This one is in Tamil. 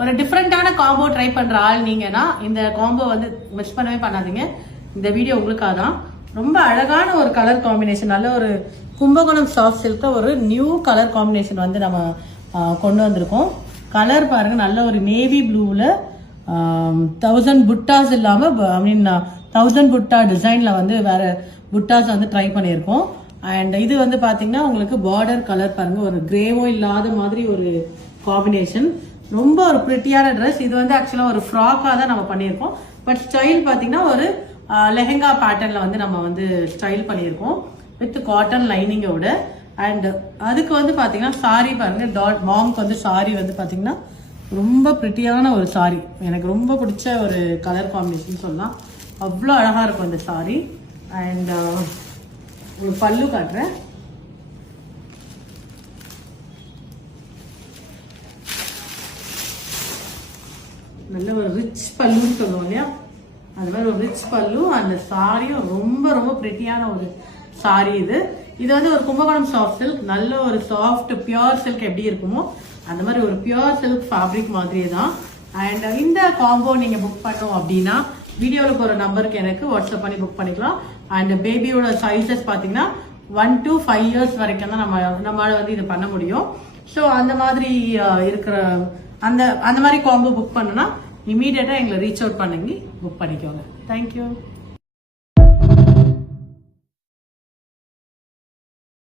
ஒரு டிஃப்ரெண்டான காம்போ ட்ரை பண்ற ஆள் நீங்கன்னா இந்த காம்போ வந்து மிஸ் பண்ணவே பண்ணாதீங்க. இந்த வீடியோ உங்களுக்காக தான். ரொம்ப அழகான ஒரு கலர் காம்பினேஷன், நல்ல ஒரு கும்பகோணம் சாஃப்ட் சில்க் ஒரு நியூ கலர் காம்பினேஷன் வந்து நம்ம கொண்டு வந்திருக்கோம். கலர் பாருங்க, நல்ல ஒரு நேவி ப்ளூவில் 1000 புட்டாஸ் இல்லாம ஐ மீன் 1000 புட்டா டிசைன்ல வந்து வேற புட்டாஸ் வந்து ட்ரை பண்ணியிருக்கோம். அண்ட் இது வந்து பாத்தீங்கன்னா உங்களுக்கு பார்டர் கலர் பாருங்க, ஒரு கிரேவோ இல்லாத மாதிரி ஒரு காம்பினேஷன். ரொம்ப ஒரு பிரிட்டியான ட்ரெஸ். இது வந்து ஆக்சுவலா ஒரு ஃப்ராக்காக தான் நம்ம பண்ணியிருக்கோம். பட் ஸ்டைல் பாத்தீங்கன்னா ஒரு லெஹெங்கா பேட்டர்ன்ல வந்து நம்ம வந்து ஸ்டைல் பண்ணியிருக்கோம் வித் காட்டன் லைனிங்கோட. அண்ட் அதுக்கு வந்து பாத்தீங்கன்னா சாரி பாருங்க, மாம்க்கு வந்து சாரி வந்து பாத்தீங்கன்னா ரொம்ப பிரிட்டியான ஒரு சாரி. எனக்கு ரொம்ப பிடிச்ச ஒரு கலர் காம்பினேஷன் சொல்லலாம். அவ்வளோ அழகா இருக்கும் அந்த சாரி. அண்ட் உங்களுக்கு பல்லு காட்டுறேன். நல்ல ஒரு ரிச் பல்லுன்னு சொல்லுவோம் இல்லையா, அது மாதிரி ஒரு ரிச் பல்லு. அந்த சாரியும் ரொம்ப ரொம்ப பிரிட்டியான ஒரு சாரி. இது வந்து ஒரு கும்பகோணம் சாஃப்ட் சில்க், நல்ல ஒரு சாஃப்ட் பியூர் சில்க் எப்படி இருக்குமோ அந்த மாதிரி ஒரு பியூர் சில்க் ஃபேப்ரிக் மாதிரியே தான். அண்ட் இந்த காம்போ நீங்க புக் பண்ணோம் அப்படின்னா வீடியோவில் போகிற நம்பருக்கு எனக்கு வாட்ஸ்அப் பண்ணி புக் பண்ணிக்கலாம். அண்ட் பேபியோட சைஸஸ் பார்த்தீங்கன்னா 1 to 5 years வரைக்கும் தான் நம்மளால வந்து இது பண்ண முடியும். ஸோ அந்த மாதிரி இருக்கிற அந்த மாதிரி காம்போ புக் பண்ணுனா இமீடியட்டா எங்களை ரீச் அவுட் பண்ணுங்க, புக் பண்ணிக்கோங்க. தேங்க்யூ.